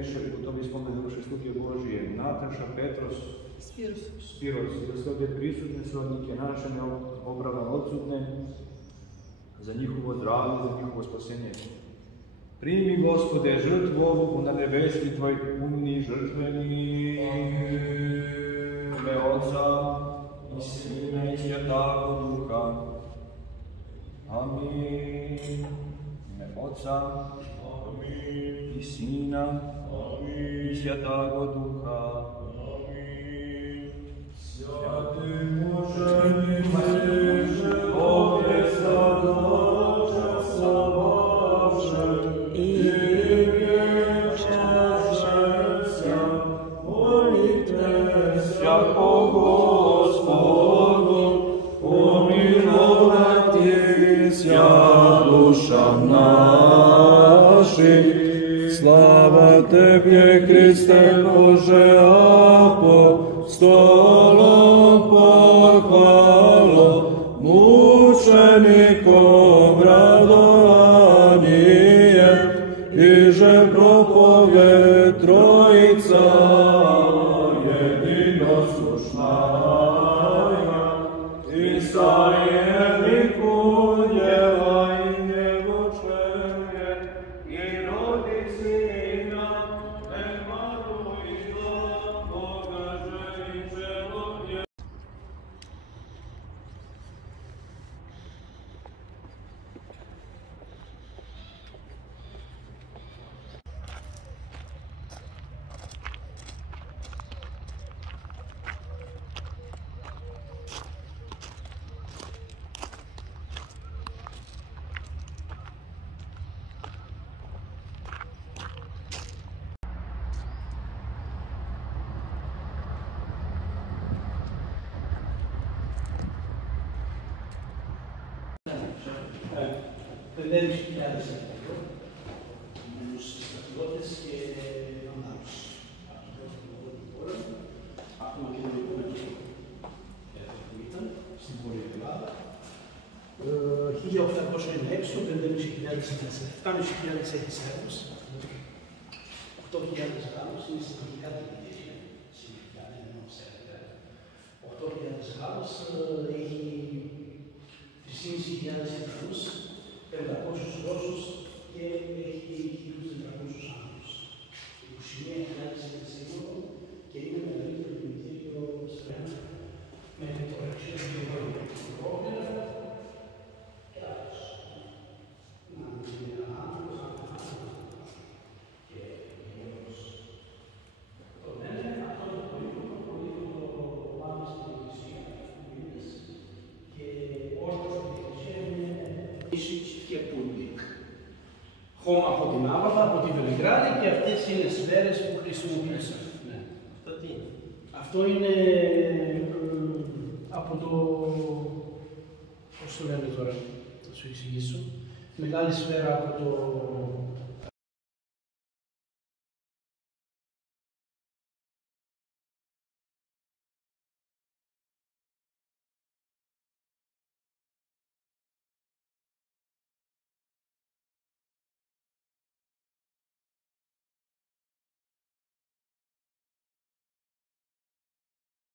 više putovi spomenuše slike Božije, Nataša, Petros, Spiros, i da ste ovdje prisutne srodnike naše neopravdano odsutne, za njihovo zdravlje, za njihovo spasenje. Primi, Gospode, žrtvu ovu na nebesni Tvoj umni žrtveni. Ime Otca i Sina i Svjetoga Duha. Amin. Ime Otca i Sina i Svjetoga Duha. Amin. Svjati mučeniče, ovdje sadoče savaše, i vječaše molitve svjakog Gospodu, pomilovati sja dušam naših. Slava Tebi, Kriste Bože, apostolom pohvalo, mučenikom radovanije, iže propove Trojica jedinosušna, i sajeniku djela i njegočenje, i rodi Sina, Emanuila, pogaže i čelodje. Prendemos cada sector, os sacerdotes que mandamos. Há uma aqui no documento, que é a bonita, simbolizada. Χίλια 800 έξω, 5.000 μέσα. Φτάνει στους 1.000 servos. 8.000 galos είναι significado de igreja. Significado não serve. 8.000 galos έχει 3.500 servos. 500 Ρώσους και έχει 1.400 Άγγλους. 21.000 είναι σίγουρο και είναι μεγαλύτερο κινητήριο με το εξής πρόγραμμα και άλλους. Να είναι άνθρωπος, και γύρως. Το λένε αυτό το πολύγωνο πάνω στην Εκκλησία και όρθος στην Εκκλησία είναι και Πούλμικ. Χώμα από την Άβαθα, από τη Βελιγράδη και αυτές είναι σφαίρες που χρησιμοποίησαν. Ναι. Αυτό τι είναι? Αυτό είναι από το... πώς το λένε τώρα, θα σου εξηγήσω. Μεγάλη σφαίρα από το